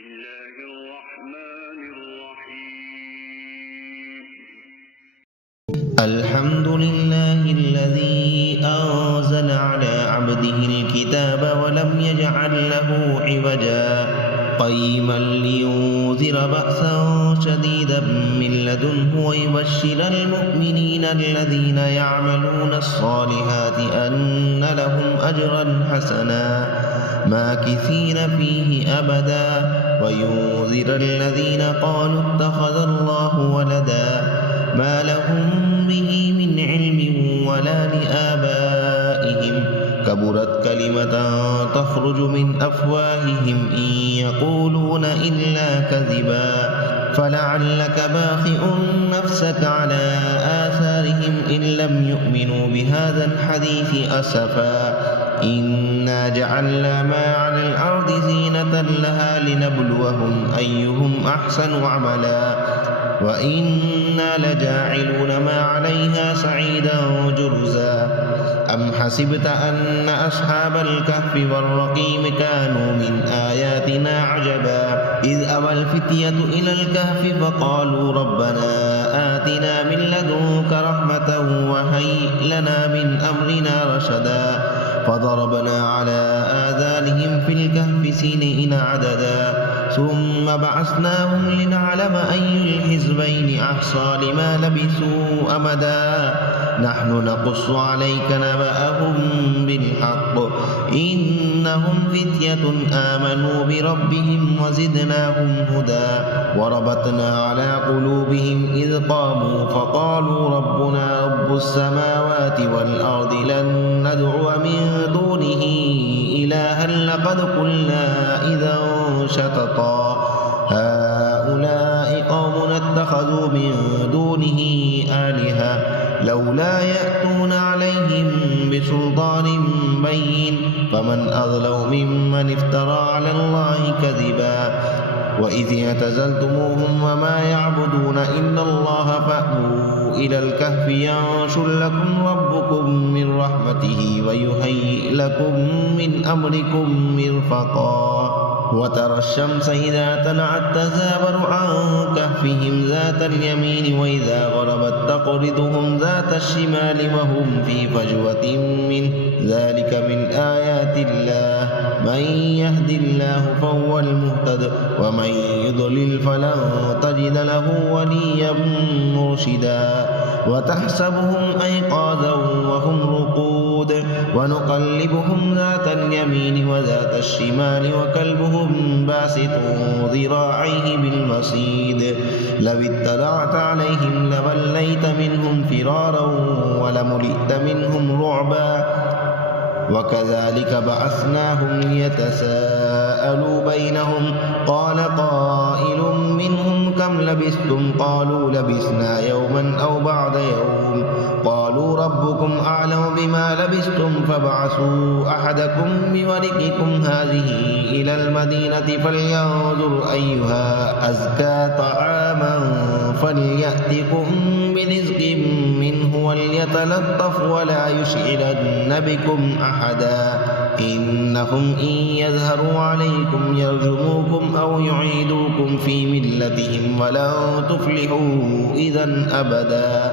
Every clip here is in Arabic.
الله الرحمن الرحيم. الحمد لله الذي أنزل على عبده الكتاب ولم يجعل له عوجا قيما لينذر بأسا شديدا من لدنه ويبشر المؤمنين الذين يعملون الصالحات أن لهم أجرا حسنا ماكثين فيه أبدا وينذر الذين قالوا اتخذ الله ولدا ما لهم به من علم ولا لآبائهم كبرت كلمة تخرج من أفواههم إن يقولون إلا كذبا فلعلك باخئ نفسك على آثارهم إن لم يؤمنوا بهذا الحديث أسفا إنا جعلنا ما على الأرض زينة لها لنبلوهم أيهم أحسن عملا وإنا لجاعلون ما عليها سعيدا جرزا أم حسبت أن أصحاب الكهف والرقيم كانوا من آياتنا عجبا إذ أوى الفتية إلى الكهف فقالوا ربنا آتنا من لدنك رحمة وهيئ لنا من أمرنا رشدا فضربنا على آذانهم في الكهف سنين عددا ثم بعثناهم لنعلم أي الحزبين أحصى لما لبثوا أمدا نحن نقص عليك نبأهم بالحق إنهم فتية آمنوا بربهم وزدناهم هدى وربطنا على قلوبهم إذ قاموا فقالوا ربنا رب السماوات والأرض لن ندعو من دونه إلها لقد قلنا إذا شططا هؤلاء قوم اتخذوا من دونه آلهة لولا يأتون عليهم بسلطان بين فمن أظلم ممن افترى على الله كذبا وإذ اعتزلتموهم وما يعبدون إلا الله فأووا إلى الكهف ينشر لكم ربكم من رحمته ويهيئ لكم من أمركم مرفقا وترى الشمس إذا طلعت تزاور عن كهفهم ذات اليمين وإذا غربت تقرضهم ذات الشمال وهم في فجوة منه ذلك من آيات الله من يهد الله فهو المهتد ومن يضلل فلن تجد له وليا مرشدا وتحسبهم أيقاظا وهم رقود ونقلبهم ذات اليمين وذات الشمال وكلبهم باسط ذراعيه بالوصيد لو اطلعت عليهم لوليت منهم فرارا ولملئت منهم رعبا وكذلك بعثناهم ليتساءلوا بينهم قال قائل منهم كم لبثتم قالوا لبثنا يوما أو بعض يوم قالوا ربكم أعلم بما لبثتم فابعثوا أحدكم بورقكم هذه إلى المدينة فلينظر أيها أزكى طعاما فليأتكم برزق منه وليتلطف ولا يشعرن بكم أحدا إنهم إن يظهروا عليكم يرجموكم أو يعيدوكم في ملتهم ولن تفلحوا إذا أبدا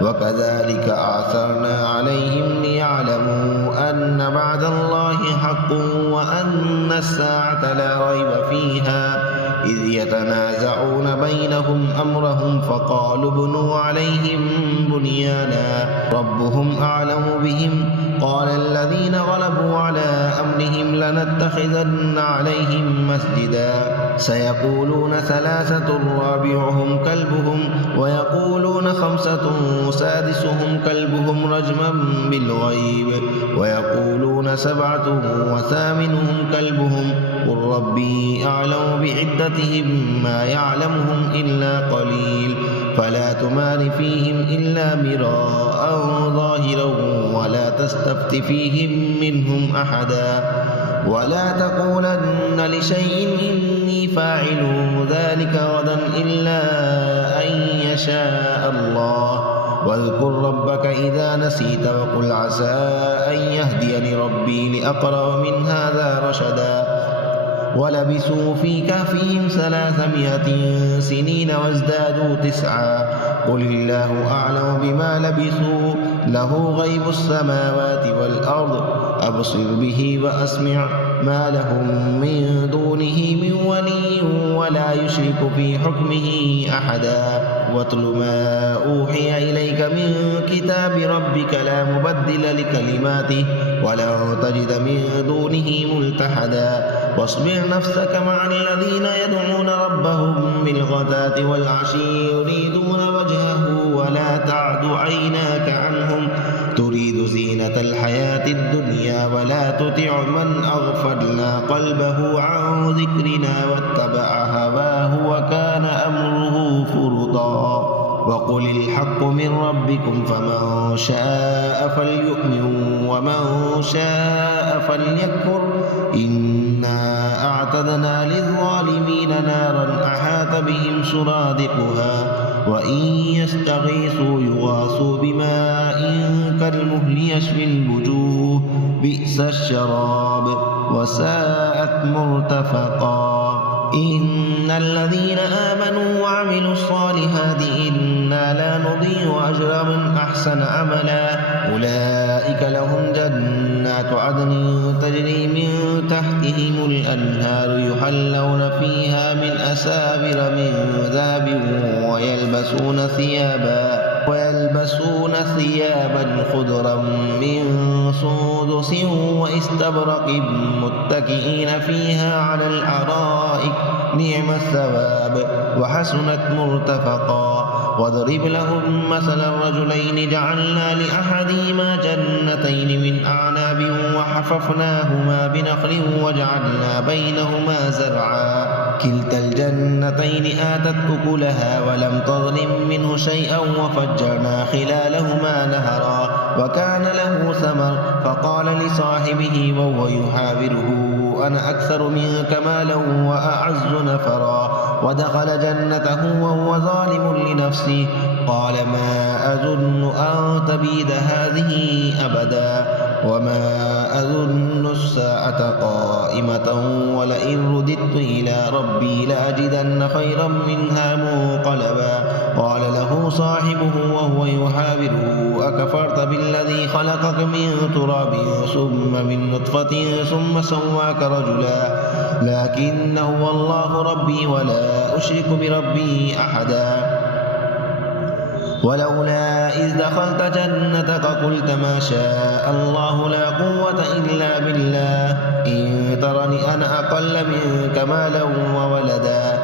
وكذلك أعثرنا عليهم ليعلموا أن بعد الله حق وأن الساعة لا ريب فيها إذ يتنازعون بينهم أمرهم فقالوا ابنوا عليهم بنيانا ربهم أعلم بهم قال الذين غلبوا على أمرهم لنتخذن عليهم مسجدا سيقولون ثلاثة رابعهم كلبهم ويقولون خمسة سادسهم كلبهم رجما بالغيب ويقولون سبعة وثامنهم كلبهم قل ربي أعلم بعدتهم ما يعلمهم إلا قليل فلا تمار فيهم إلا مراء ظاهرا ولا تستفت فيهم منهم أحدا ولا تقولن لشيء إني فاعل ذلك غدا إلا أن يشاء الله واذكر ربك إذا نسيت وقل عسى أن يهديني ربي لأقرب من هذا رشدا ولبثوا في كهفهم 300 سنين وازدادوا 9. قل الله أعلم بما لبثوا له غيب السماوات والأرض أبصر به وأسمع ما لهم من دونه من ولي ولا يشرك في حكمه أحدا. واتل ما أوحي إليك من كتاب ربك لا مبدل لكلماته ولن تجد من دونه ملتحدا. واصبر نفسك مع الذين يدعون ربهم بالغداة والعشي يريدون وجهه ولا تعد عيناك عنهم تريد زينة الحياة الدنيا ولا تطع من أغفلنا قلبه عن ذكرنا واتبع هواه وكان أمره فرطا. وقل الحق من ربكم فمن شاء فليؤمن ومن شاء فليكفر إنا أعتدنا للظالمين نارا أحاط بهم سرادقها وإن يستغيثوا يغاثوا بماء كالمهل يشوي الوجوه بئس الشراب وساءت مرتفقا. إن الذين آمنوا وعملوا الصالحات إنا لا نضيع أجر من أحسن عملا أولئك لهم جنات عدن تجري من تحتهم الأنهار يحلون فيها من أساور من ذهب ويلبسون ثيابا خضرا من سندس واستبرق متكئين فيها على الأرائك نعم الثواب وحسنت مرتفقا. واضرب لهم مثلا رجلين جعلنا لأحدهما جنتين من أعناب وحففناهما بنخل وجعلنا بينهما زرعا كلتا الجنتين آتت أكلها ولم تظلم منه شيئا وفجرنا خلالهما نهرا وكان له ثمر فقال لصاحبه وهو يحاوره أنا أكثر منك مالا وأعز نفرا ودخل جنته وهو ظالم لنفسه قال ما أظن أن تبيد هذه أبدا وما أظن الساعة قائمة ولئن رددت إلى ربي لأجدن خيرا منها منقلبا. قال له صاحبه وهو يحاوره أكفرت بالذي خلقك من تراب ثم من نطفة ثم سواك رجلا لكن هو الله ربي ولا أشرك بربي أحدا. ولولا إذ دخلت جنتك قلت ما شاء الله لا قوة إلا بالله إن ترني أنا أقل منك مالا وولدا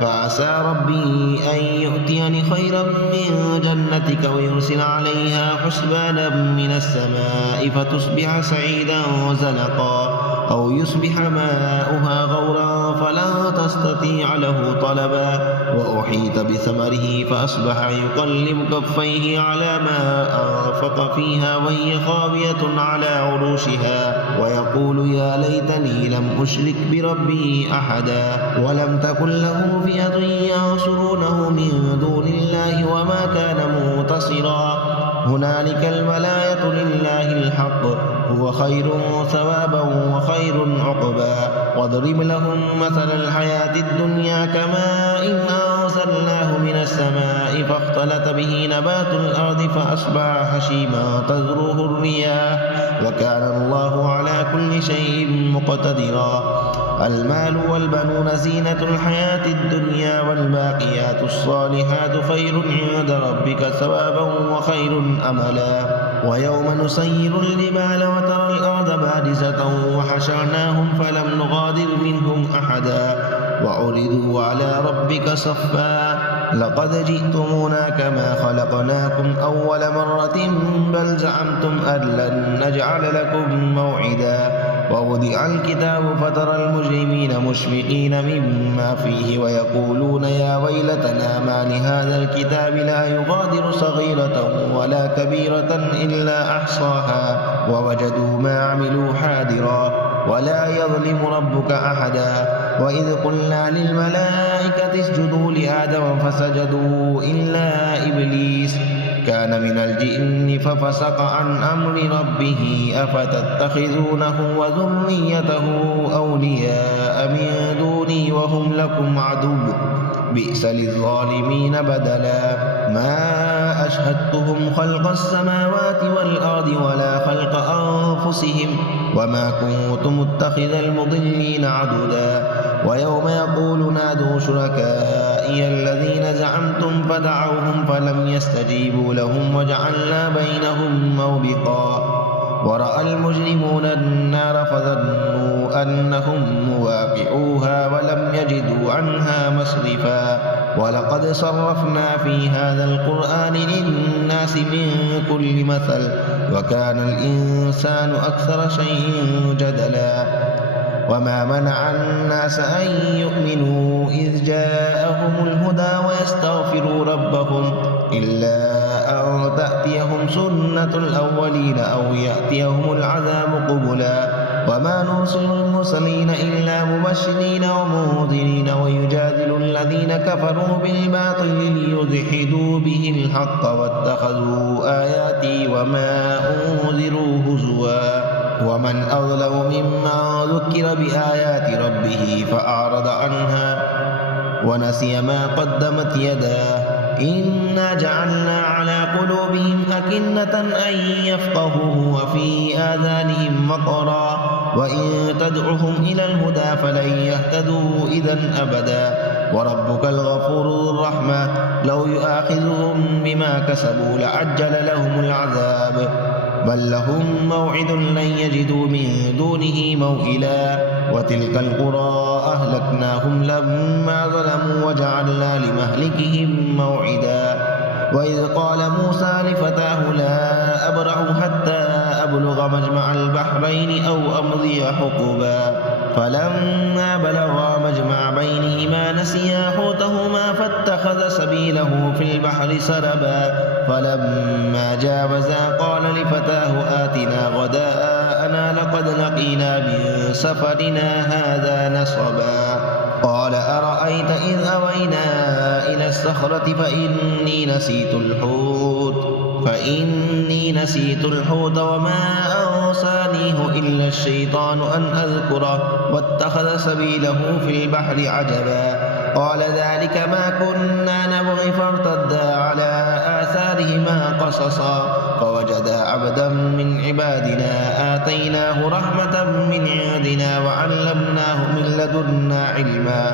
فعسى ربي أن يؤتيني خيرا من جنتك ويرسل عليها حسبانا من السماء فتصبح سعيدا زلقا أو يصبح ماؤها غورا فلا تستطيع له طلبا وأحيط بثمره فأصبح يقلب كفيه على ما أنفق فيها وهي خاوية على عروشها ويقول يا ليتني لم أشرك بربي أحدا ولم تكن له فئة ينصرونه من دون الله وما كان منتصرا هنالك الولاية لله الحق هو خير ثوابا وخير عقبا. واضرب لهم مثل الحياة الدنيا كماء إن أنزلناه من السماء فاختلط به نبات الأرض فأصبح هشيما تذروه الرياح وكان الله على كل شيء مقتدرا. المال والبنون زينة الحياة الدنيا والباقيات الصالحات خير عند ربك ثوابا وخير أملا. ويوم نسير الجبال وترى الأرض بارزة وحشرناهم فلم نغادر منهم أحدا وعرضوا على ربك صفا لقد جئتمونا كما خلقناكم أول مرة بل زعمتم أن لن نجعل لكم موعدا. ووضع الكتاب فترى المجرمين مشفقين مما فيه ويقولون يا ويلتنا ما لهذا الكتاب لا يغادر صغيرة ولا كبيرة إلا أحصاها ووجدوا ما عملوا حاضرا ولا يظلم ربك أحدا. وإذ قلنا للملائكة اسجدوا لآدم فسجدوا إلا إبليس كان من الجن ففسق عن أمر ربه أفتتخذونه وذريته أولياء شاء من دوني وهم لكم عدو بئس للظالمين بدلا ما أشهدتهم خلق السماوات والأرض ولا خلق أنفسهم وما كنت متخذ المضلين عضدا ويوم يقول نادوا شركائي الذين زعمتم فدعوهم فلم يستجيبوا لهم وجعلنا بينهم موبقا ورأى المجرمون النار فظنوا أنهم مواقعوها ولم يجدوا عنها مصرفا ولقد صرفنا في هذا القرآن للناس من كل مثل وكان الإنسان أكثر شيء جدلا وما منع الناس أن يؤمنوا إذ جاءهم الهدى ويستغفروا ربهم إلا أن تأتيهم سنة الأولين أو يأتيهم العذاب قبلا وما نرسل المرسلين إلا مبشرين ومنذرين ويجادل الذين كفروا بالباطل ليدحضوا به الحق واتخذوا آياتي وما أنذروا هزوا ومن أظلم ممن ذكر بآيات ربه فأعرض عنها ونسي ما قدمت يداه إنا جعلنا على قلوبهم أكنة أن يفقهوه وفي آذانهم وقرا وإن تدعهم إلى الهدى فلن يهتدوا إذا أبدا وربك الغفور ذو الرحمة لو يؤاخذهم بما كسبوا لعجل لهم العذاب بل لهم موعد لن يجدوا من دونه موئلا وتلك القرى أهلكناهم لما ظلموا وجعلنا لمهلكهم موعدا وإذ قال موسى لفتاه لا أبرح حتى أبلغ مجمع البحرين أو أمضي حقبا فلما بلغا مجمع بينهما نسيا حوتهما فاتخذ سبيله في البحر سربا فلما جاوزا قال لفتاه آتنا غداءنا لقد لقينا من سفرنا هذا نصبا قال أرأيت إذ أوينا إلى الصخرة فإني نسيت الحوت وما أنسانيه إلا الشيطان أن أذكره واتخذ سبيله في البحر عجبا قال ذلك ما كنا نبغي فارتدا على آثارهما قصصا فوجدا عبدا من عبادنا آتيناه رحمة من عندنا وعلمناه من لدنا علما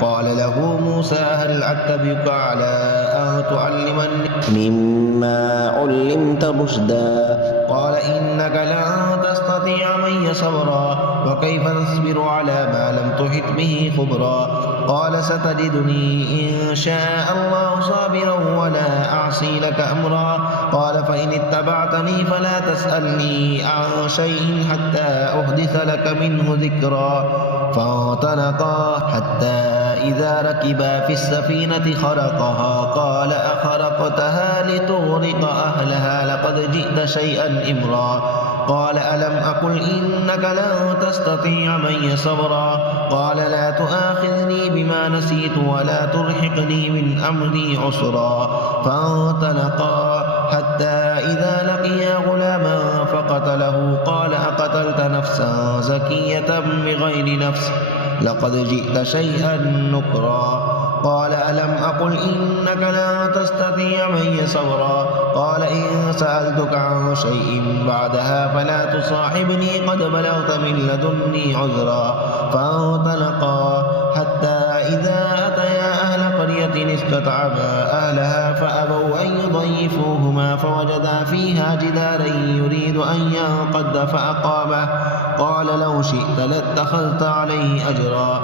قال له موسى هل أتبعك على أن تعلمني مما علمت رشدا قال إنك لن تستطيع معي صبرا وكيف تصبر على ما لم تحط به خبرا قال ستجدني إن شاء الله صابرا ولا أعصي لك أمرا قال فإن اتبعتني فلا تسألني عن شيء حتى أحدث لك منه ذكرا فانطلقا حتى إذا ركبا في السفينة خرقها قال أخرقتها لتغرق أهلها لقد جئت شيئا إمرا قال ألم أقل إنك لن تستطيع معي صبرا قال لا تؤاخذني بما نسيت ولا ترهقني من أمري عسرا فانطلقا حتى إذا لقيا غلاما فقتله قال أقتلت نفسا زكية بغير نفس لقد جئت شيئا نكرا قال ألم أقل إنك لا تستطيع معي صبرا قال إن سألتك عن شيء بعدها فلا تصاحبني قد بلغت من لدني عذرا فانطلقا حتى إذا أتيا أهل قرية استطعما أهلها فأبوا أن يضيفوهما فوجدا فيها جدارا يريد أن ينقض فأقامه قال لو شئت لاتخذت عليه أجرا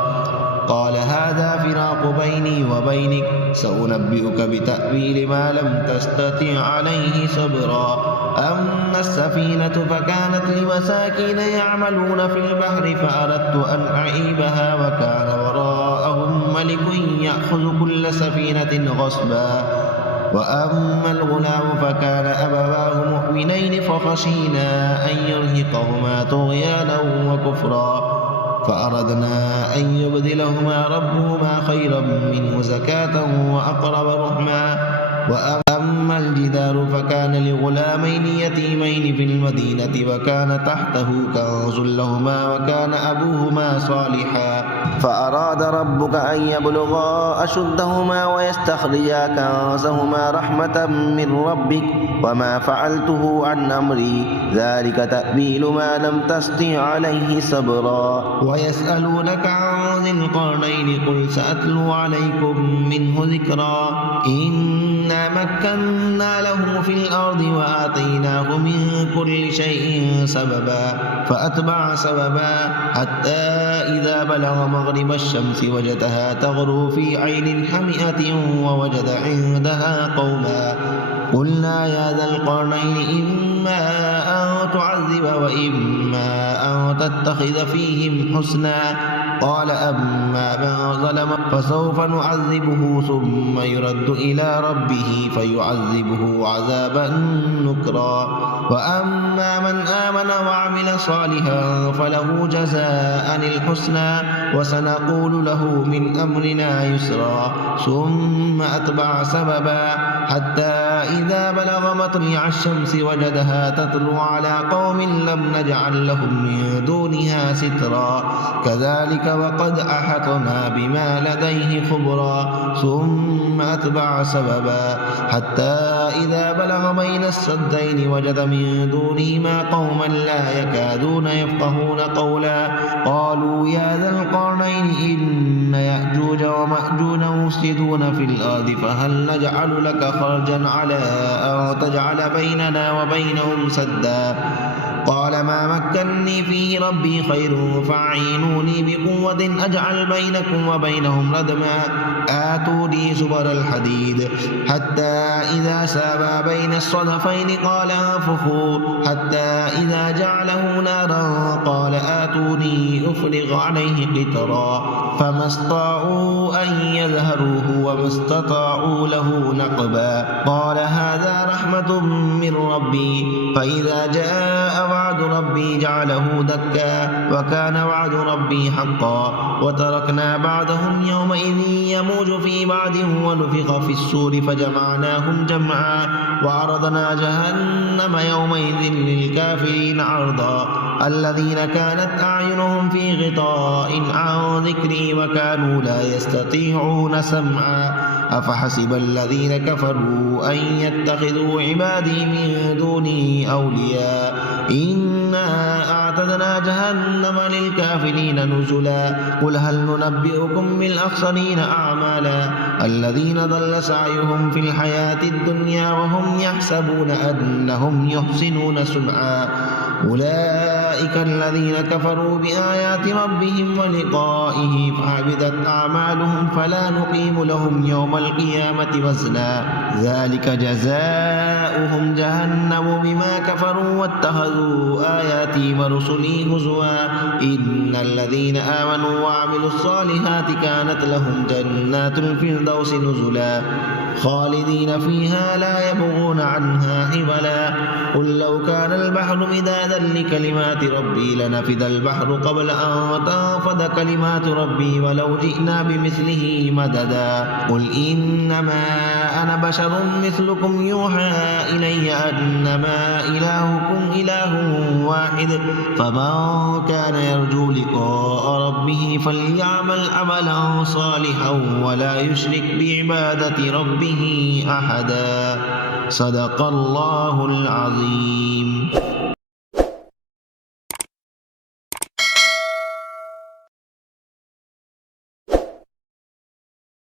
قال هذا فراق بيني وبينك سأنبئك بتأويل ما لم تستطع عليه صبرا أما السفينة فكانت لمساكين يعملون في البحر فأردت أن أعيبها وكان وراءهم ملك يأخذ كل سفينة غصبا وأما الغلام فكان أبواه مؤمنين فخشينا أن يرهقهما طغيانا وكفرا فأردنا أن يبدلهما ربهما خيرا منه زكاة وأقرب رحما فأما الجدار فكان لغلامين يتيمين في المدينة وكان تحته كنز لهما وكان أبوهما صالحا فأراد ربك أن يبلغا أشدهما ويستخرجا كنزهما رحمة من ربك وما فعلته عن أمري ذلك تأويل ما لم تستطع عليه صبرا ويسألونك عن ذي القرنين قل سأتلو عليكم منه ذكرا إنا مكنا له في الأرض وآتيناه من كل شيء سببا فأتبع سببا حتى إذا بلغ مغرب الشمس وجدها تغرو في عين حمئة ووجد عندها قوما قلنا يا ذا القرنين إما أن تعذب وإما أن تتخذ فيهم حسنا قال أما من ظلم فسوف نعذبه ثم يرد إلى ربه فيعذبه عذابا نكرا وأما من آمن وعمل صالحا فله جزاء الحسنى وسنقول له من أمرنا يسرا ثم أتبع سببا حتى إذا بلغ مطلع الشمس وجدها تطلع على قوم لم نجعل لهم من دونها سترا كذلك وقد أحطنا بما لديه خبرا ثم أتبع سببا حتى إذا بلغ بين السدين وجد من دونهما قوما لا يكادون يفقهون قولا قالوا يا ذا القرنين إن يأجوج ومأجوج مفسدون في الأرض فهل نجعل لك خرجا على أن تجعل بيننا وبينهم سدا قال ما مكنني فيه ربي خير فاعينوني بقوة أجعل بينكم وبينهم ردما آتوني زبر الحديد حتى إذا سابا بين الصدفين قال انفخوا حتى إذا جعله نارا قال آتوني أفرغ عليه قطرا فما استطاعوا أن يظهروه وما استطاعوا له نقبا قال هذا رحمة من ربي فإذا جاء وعد ربي جعله دكا وكان وعد ربي حقا وتركنا بعدهم يومئذ يموج في بعد ونفخ في السور فجمعناهم جمعا وعرضنا جهنم يومئذ للكافرين عرضا الذين كانت أعينهم في غطاء عن ذكري وكانوا لا يستطيعون سمعا أفحسب الذين كفروا أن يتخذوا عبادي من دوني أولياء إنا أعتدنا جهنم للكافرين نزلا قل هل ننبئكم بالأخسرين أعمالا الذين ضل سعيهم في الحياة الدنيا وهم يحسبون أنهم يحسنون صنعا أولئك الذين كفروا بآيات ربهم ولقائه فحبطت أعمالهم فلا نقيم لهم يوم القيامة وزنا ذلك جزاؤهم جهنم بما كفروا واتخذوا آياتي ورسلي هزوا إن الذين آمنوا وعملوا الصالحات كانت لهم جنات الفردوس نزلا خالدين فيها لا يبغون عنها حولا قل لو كان البحر مدادا لكلمات ربي لنفد البحر قبل أن تنفد كلمات ربي ولو جئنا بمثله مددا قل إنما أنا بشر مثلكم يوحى إلي أنما إلهكم إله واحد فمن كان يرجو لقاء ربه فليعمل عملا صالحا ولا يشرك بعبادة ربه أحدا صدق الله العظيم.